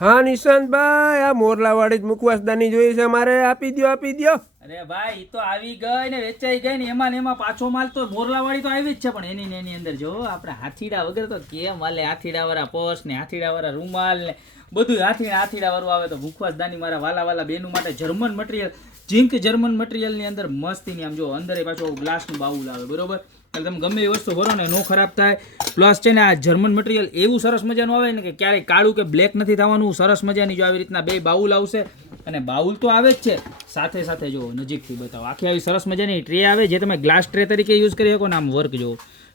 હા, નિશાંતભાઈ, આ મોરલાવાળી જ મુખવાસદાની જોઈએ છે મારે. આપી દ્યો આપી દ્યો. અરે ભાઈ તો આવી ગઈ ને, વેચાઈ ગઈ ને, એમાં ને એમાં પાછો માલ તો મોરલાવાળી તો આવી જ છે, પણ એની એની અંદર જો, આપણે હાથીડા વગર તો કેમ હાલે? હાથીડા વાળા પર્સ ને હાથીડા વાળા રૂમાલ ને બધું હાથીડા હાથીડા વાળું આવે તો ભૂખવાસ દાની મારા વાલા વાલા બેનું માટે જર્મન મટીરિયલ જિંક જર્મન મટીરિયલની અંદર મસ્તીની આમ જો અંદર પાછો ગ્લાસનું બાઉલ આવે, બરોબર? એટલે તમે ગમે એ વસ્તુ ભરો ને નો ખરાબ થાય. પ્લસ છે ને આ જર્મન મટીરિયલ એવું સરસ મજાનું આવે ને કે ક્યારેય કાળું કે બ્લેક નથી થવાનું, સરસ મજાની જો આવી રીતના બે બાઉલ આવશે. અને બાઉલ તો આવે જ છે. સાથે સાથે જો નજીકથી બતાવો. આખી આવી સરસ મજાની ટ્રે આવે જે તમે ગ્લાસ ટ્રે તરીકે યુઝ કરી શકો ને આમ વર્ક જો.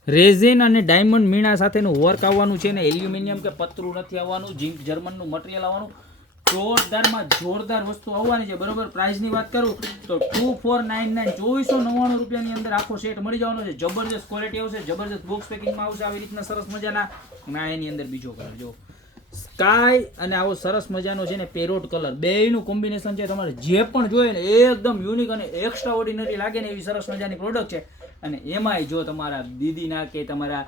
રેઝિન અને ડાયમંડ મીણા સાથેનું વર્ક આવવાનું છે ને એલ્યુમિનિયમ કે પતરું નથી આવવાનું જિંક જર્મનનું મટીરિયલ આવવાનું. જોરદારમાં જોરદાર વસ્તુ આવવાની છે, બરોબર? પ્રાઇસની વાત કરું તો ટુ ફોર નાઇન નાઇન ચોવીસો નવ્વાણું રૂપિયાની અંદર આખો સેટ મળી જવાનો છે. જબરજસ્ત ક્વોલિટી આવશે, જબરજસ્ત બોક્સ પેકિંગમાં આવશે, આવી રીતના સરસ મજાના. ના એની અંદર બીજો કલર જો સ્કાય અને આવો સરસ મજાનો છે ને પેરોટ કલર બેયનું કોમ્બિનેશન છે તમારે જે પણ જોઈએ ને એકદમ યુનિક અને એક્સ્ટ્રા ઓર્ડિનરી લાગે ને એવી સરસ મજાની પ્રોડક્ટ છે. અને એમાંય જો તમારા દીદીના કે તમારા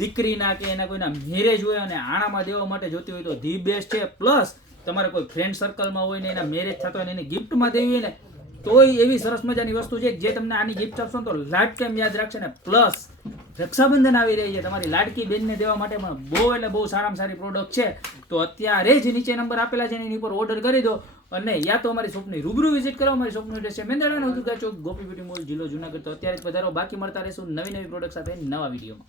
દીકરીના કે એના કોઈના મેરેજ હોય અને આણામાં દેવા માટે જોતી હોય તો ધી બેસ્ટ છે. પ્લસ તમારે કોઈ ફ્રેન્ડ સર્કલમાં હોય ને એના મેરેજ થતો હોય ને એને ગિફ્ટમાં દેવી હોય ને, તોય એવી સરસ મજાની વસ્તુ છે જે તમને આની ગિફ્ટ આપશો તો લાઈફ ટાઈમ યાદ રાખશે ને. પ્લસ રક્ષાબંધન આવી રહી છે. તમારી લાડકી બેનને દેવા માટે પણ બહુ એટલે બહુ સારામાં સારી પ્રોડક્ટ છે. તો અત્યારે જ નીચે નંબર આપેલા છે એની ઉપર ઓર્ડર કરી દો. અને યા તો અમારી શોપની રૂબરૂ વિઝિટ કરો. અમારી શોપનું એડ્રેસ છે ઉદુગા ચોક ગોપી બ્યુટી મોલ, જિલ્લો જુનાગઢ. તો અત્યારે જ પધારો. બાકી મળતા રહેશું નવી નવી પ્રોડક્ટ સાથે નવા વિડીયોમાં.